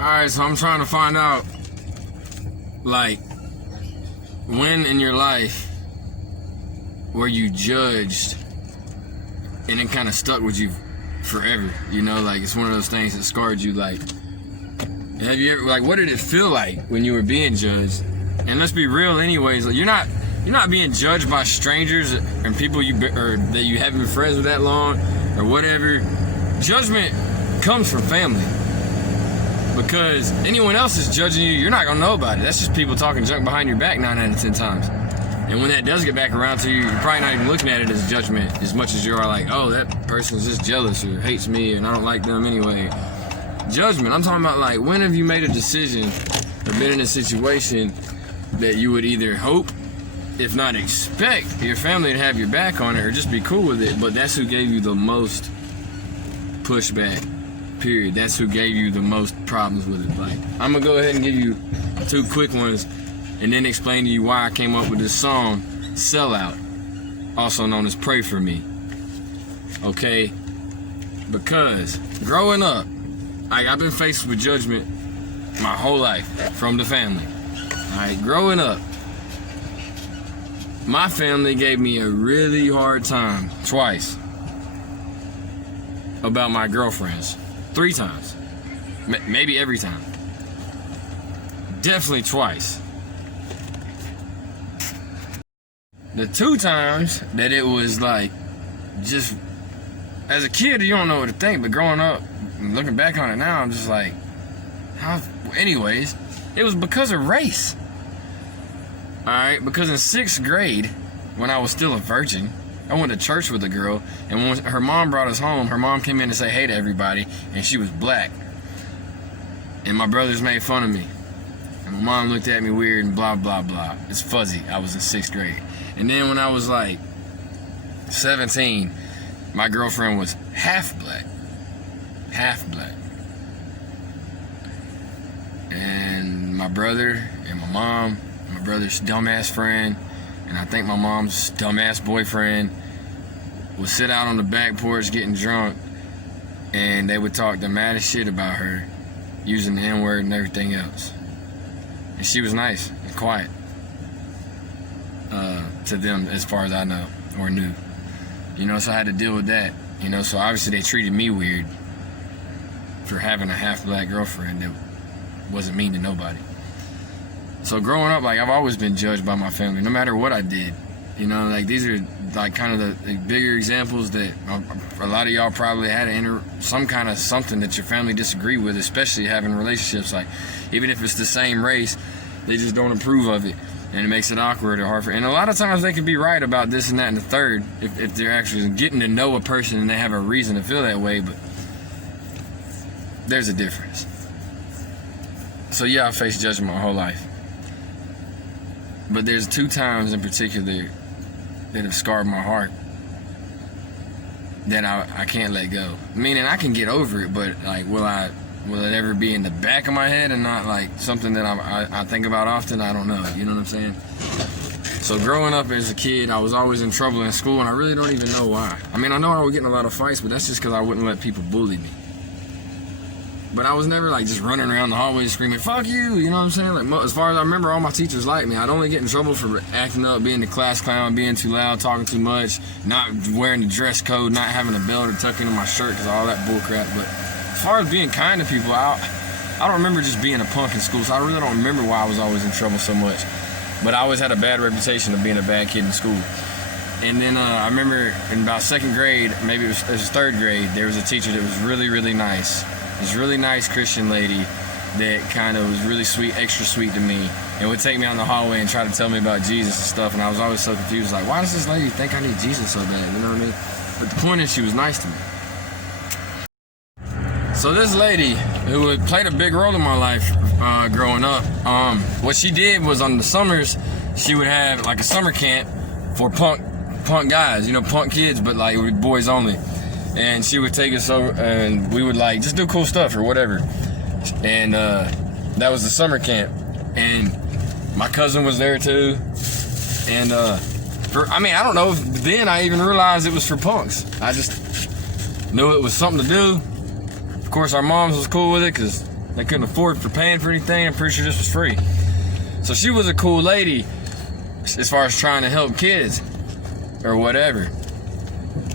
Alright, so I'm trying to find out, like, when in your life were you judged and it kind of stuck with you forever? You know, like, it's one of those things that scarred you. Like, have you ever, like, what did it feel like when you were being judged? And let's be real anyways, like, you're not being judged by strangers and people that you haven't been friends with that long or whatever. Judgment comes from family. Because anyone else is judging you, you're not gonna know about it. That's just people talking junk behind your back 9 out of 10 times. And when that does get back around to you, you're probably not even looking at it as judgment as much as you are like, oh, that person's just jealous or hates me and I don't like them anyway. Judgment, I'm talking about, like, when have you made a decision or been in a situation that you would either hope, if not expect, your family to have your back on it or just be cool with it, but that's who gave you the most pushback, period. That's who gave you the most problems with it. Like, I'm gonna go ahead and give you 2 quick ones and then explain to you why I came up with this song, Sellout, also known as Pray For Me. Okay? Because growing up, I've been faced with judgment my whole life from the family. Alright, growing up, my family gave me a really hard time twice about my girlfriends. 3 times. Maybe every time. Definitely twice. The 2 times that it was like, just, as a kid, you don't know what to think, but growing up, looking back on it now, I'm just like, how? Anyways, it was because of race. Alright, because in 6th grade, when I was still a virgin, I went to church with a girl, and when her mom brought us home, her mom came in to say hey to everybody, and she was black. And my brothers made fun of me. And my mom looked at me weird and blah, blah, blah. It's fuzzy. I was in 6th grade. And then when I was like 17, my girlfriend was half black. Half black. And my brother and my mom, my brother's dumbass friend, and I think my mom's dumbass boyfriend would sit out on the back porch getting drunk, and they would talk the maddest shit about her, using the N-word and everything else. And she was nice and quiet to them, as far as I know or knew. You know, so I had to deal with that. You know, so obviously they treated me weird for having a half-black girlfriend that wasn't mean to nobody. So growing up, like, I've always been judged by my family, no matter what I did. You know, like, these are, like, kind of the bigger examples that a lot of y'all probably had some kind of something that your family disagree with, especially having relationships. Like, even if it's the same race, they just don't approve of it, and it makes it awkward or hard for. And a lot of times they can be right about this and that and the third if they're actually getting to know a person and they have a reason to feel that way, but there's a difference. So yeah, I faced judgment my whole life. But there's 2 times in particular that have scarred my heart that I can't let go. Meaning I can get over it, but like, will it ever be in the back of my head and not like something that I think about often? I don't know. You know what I'm saying? So growing up as a kid, I was always in trouble in school, and I really don't even know why. I mean, I know I would get in a lot of fights, but that's just because I wouldn't let people bully me. But I was never like just running around the hallways screaming, fuck you, you know what I'm saying? Like, as far as I remember, all my teachers liked me. I'd only get in trouble for acting up, being the class clown, being too loud, talking too much, not wearing the dress code, not having a belt or tucking in my shirt, because all that bull crap. But as far as being kind to people, I don't remember just being a punk in school, so I really don't remember why I was always in trouble so much. But I always had a bad reputation of being a bad kid in school. And then I remember in about 2nd grade, maybe it was 3rd grade, there was a teacher that was really, really nice. This really nice Christian lady that kind of was really sweet, extra sweet to me, and would take me out in the hallway and try to tell me about Jesus and stuff, and I was always so confused, like, why does this lady think I need Jesus so bad, you know what I mean? But the point is, she was nice to me. So this lady, who had played a big role in my life growing up, what she did was on the summers, she would have like a summer camp for punk guys, you know, punk kids, but like with boys only. And she would take us over, and we would like just do cool stuff or whatever. And that was the summer camp, and my cousin was there too. And I don't know if then I even realized it was for punks. I just knew it was something to do. Of course, our moms was cool with it because They couldn't afford for paying for anything. I'm pretty sure this was free. So she was a cool lady as far as trying to help kids or whatever.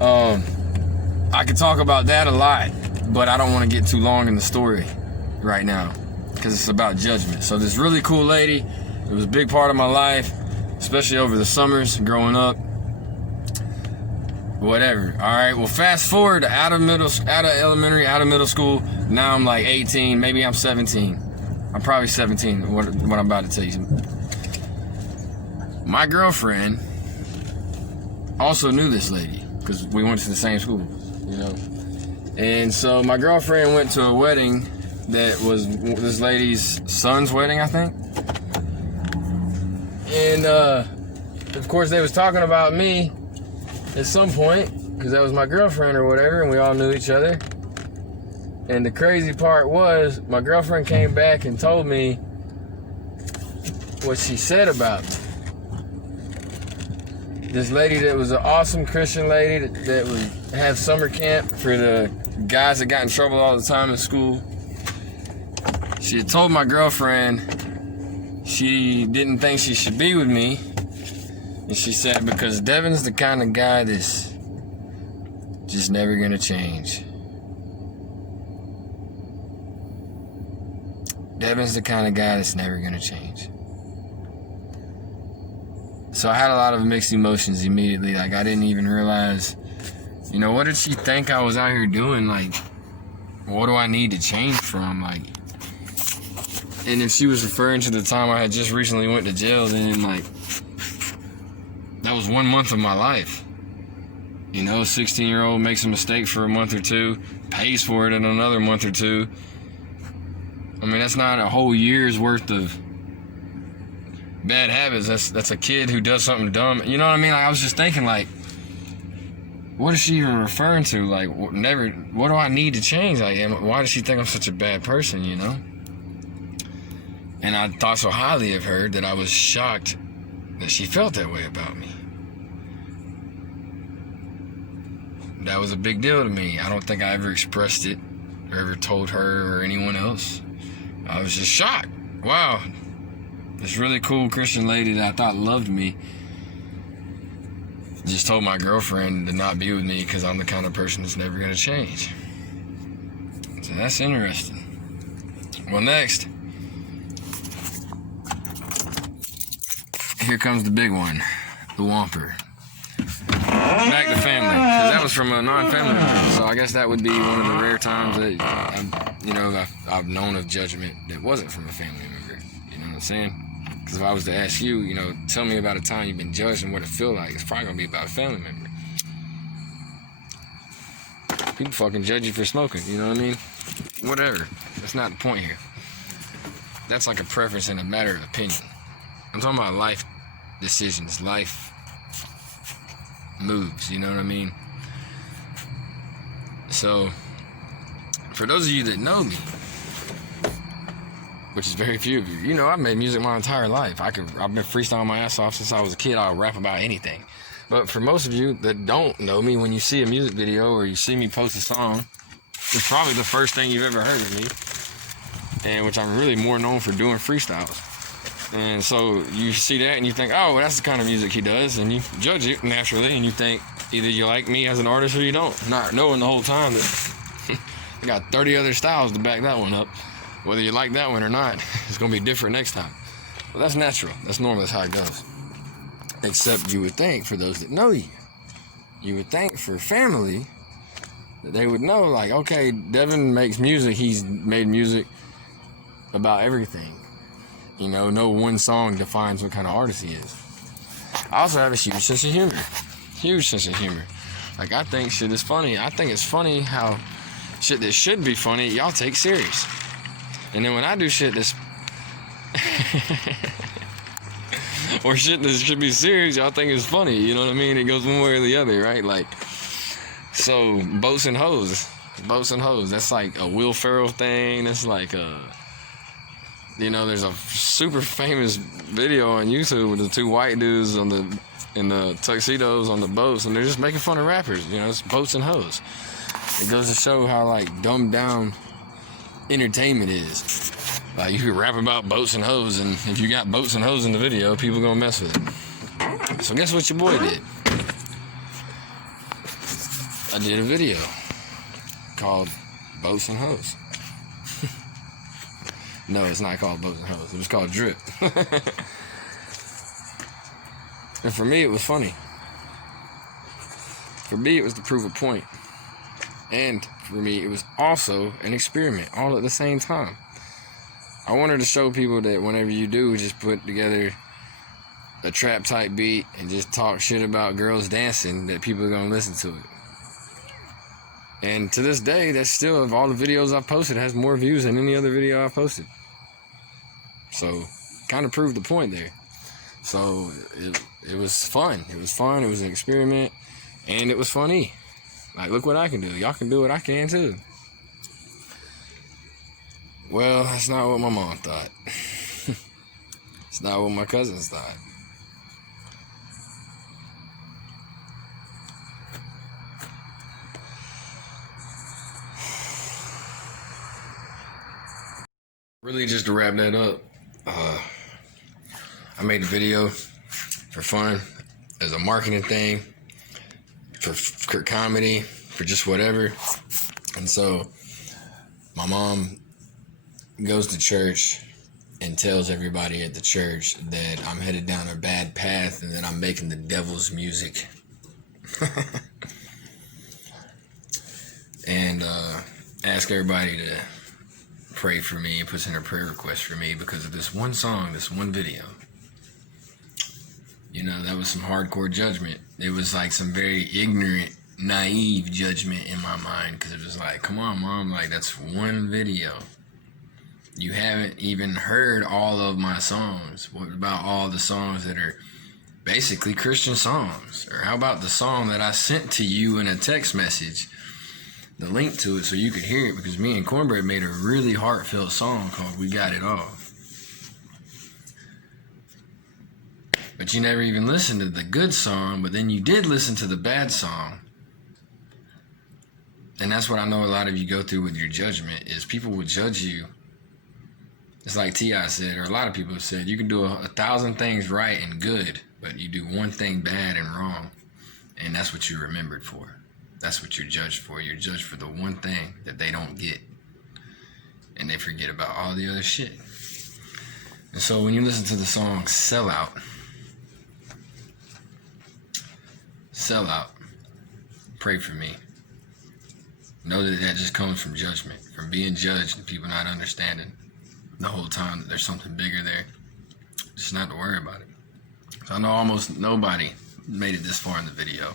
I could talk about that a lot, but I don't want to get too long in the story right now because it's about judgment. So this really cool lady, it was a big part of my life, especially over the summers growing up. Whatever. All right. Well, fast forward out of elementary, out of middle school. Now I'm like 18. Maybe I'm 17. I'm probably 17. What I'm about to tell you. My girlfriend also knew this lady because we went to the same school, you know. And so my girlfriend went to a wedding that was this lady's son's wedding, I think. And of course they was talking about me at some point, because that was my girlfriend or whatever, and we all knew each other. And the crazy part was, my girlfriend came back and told me what she said about me. This lady that was an awesome Christian lady that would have summer camp for the guys that got in trouble all the time in school. She had told my girlfriend she didn't think she should be with me. And she said, because Devin's the kind of guy that's just never gonna change. Devin's the kind of guy that's never gonna change. So I had a lot of mixed emotions immediately. Like, I didn't even realize, you know, what did she think I was out here doing? Like, what do I need to change from? Like, and if she was referring to the time I had just recently went to jail, then like, that was 1 month of my life. You know, a 16-year-old makes a mistake for a month or two, pays for it in another month or two. I mean, that's not a whole year's worth of bad habits. That's a kid who does something dumb. You know what I mean? Like, I was just thinking, like, what is she even referring to? Like, what do I need to change? Like, why does she think I'm such a bad person, you know? And I thought so highly of her that I was shocked that she felt that way about me. That was a big deal to me. I don't think I ever expressed it or ever told her or anyone else. I was just shocked. Wow. This really cool Christian lady that I thought loved me just told my girlfriend to not be with me because I'm the kind of person that's never going to change. So that's interesting. Well, next, here comes the big one, the Whomper. Back to family, because that was from a non-family member. So I guess that would be one of the rare times that I've known of judgment that wasn't from a family member. You know what I'm saying? Because if I was to ask you, you know, tell me about a time you've been judged and what it feel like, it's probably gonna be about a family member. People fucking judge you for smoking. You know what I mean? Whatever. That's not the point here. That's like a preference and a matter of opinion. I'm talking about life decisions, life moves, you know what I mean? So, for those of you that know me, which is very few of you, you know I've made music my entire life. I've been freestyling my ass off since I was a kid. I'll rap about anything. But for most of you that don't know me, when you see a music video or you see me post a song, it's probably the first thing you've ever heard of me, and which I'm really more known for doing freestyles. And so you see that and you think, oh, well, that's the kind of music he does, and you judge it naturally, and you think either you like me as an artist or you don't, not knowing the whole time that I got 30 other styles to back that one up. Whether you like that one or not, it's going to be different next time. Well, that's natural. That's normal. That's how it goes. Except you would think, for those that know you, you would think for family that they would know, like, okay, Devin makes music. He's made music about everything. You know, no one song defines what kind of artist he is. I also have a huge sense of humor. Huge sense of humor. Like, I think shit is funny. I think it's funny how shit that should be funny, y'all take serious. And then when I do shit that's or shit that should be serious, y'all think it's funny. You know what I mean? It goes one way or the other, right? Like, so boats and hoes. That's like a Will Ferrell thing. That's like a, you know, there's a super famous video on YouTube with the two white dudes in the tuxedos on the boats, and they're just making fun of rappers. You know, it's boats and hoes. It goes to show how, like, dumbed down entertainment is. You could rap about boats and hoes, and if you got boats and hoes in the video, people gonna mess with it. So guess what your boy did? I did a video called Boats and Hoes. No, it's not called Boats and Hoes. It was called Drip. And for me, it was funny. For me, it was to prove a point. And for me, it was also an experiment, all at the same time. I wanted to show people that whenever you do just put together a trap type beat and just talk shit about girls dancing, that people are going to listen to it. And to this day, that's still, of all the videos I've posted, has more views than any other video I've posted. So, kind of proved the point there. So, it was fun. It was fun. It was an experiment. And it was funny. Like, look what I can do. Y'all can do what I can, too. Well, that's not what my mom thought. It's not what my cousins thought. Really, just to wrap that up, I made a video for fun, as a marketing thing, for comedy, for just whatever. And so my mom goes to church and tells everybody at the church that I'm headed down a bad path and that I'm making the devil's music. And ask everybody to pray for me and puts in a prayer request for me because of this one song, this one video. You know, that was some hardcore judgment. It was like some very ignorant, naive judgment in my mind, because it was like, come on, Mom, like, that's one video. You haven't even heard all of my songs. What about all the songs that are basically Christian songs? Or how about the song that I sent to you in a text message, the link to it so you could hear it, because me and Cornbread made a really heartfelt song called We Got It All. But you never even listened to the good song, but then you did listen to the bad song. And that's what I know a lot of you go through with your judgment, is people will judge you. It's like T.I. said, or a lot of people have said, you can do 1,000 things right and good, but you do one thing bad and wrong. And that's what you're remembered for. That's what you're judged for. You're judged for the one thing that they don't get. And they forget about all the other shit. And so when you listen to the song Sellout, pray for me. Know that that just comes from judgment, from being judged and people not understanding the whole time that there's something bigger there. Just not to worry about it. So I know almost nobody made it this far in the video.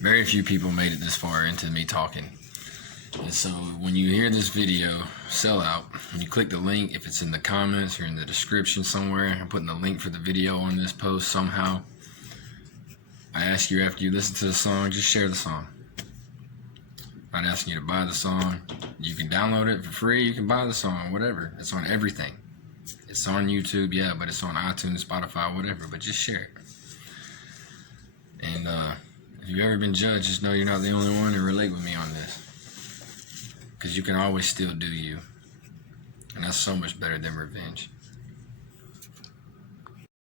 Very few people made it this far into me talking. And so when you hear this video, Sellout, and you click the link, if it's in the comments or in the description somewhere, I'm putting the link for the video on this post somehow. I ask you, after you listen to the song, just share the song. I'm not asking you to buy the song. You can download it for free. You can buy the song, whatever. It's on everything. It's on YouTube, yeah, but it's on iTunes, Spotify, whatever. But just share it. And if you've ever been judged, just know you're not the only one to relate with me on this. Because you can always still do you. And that's so much better than revenge.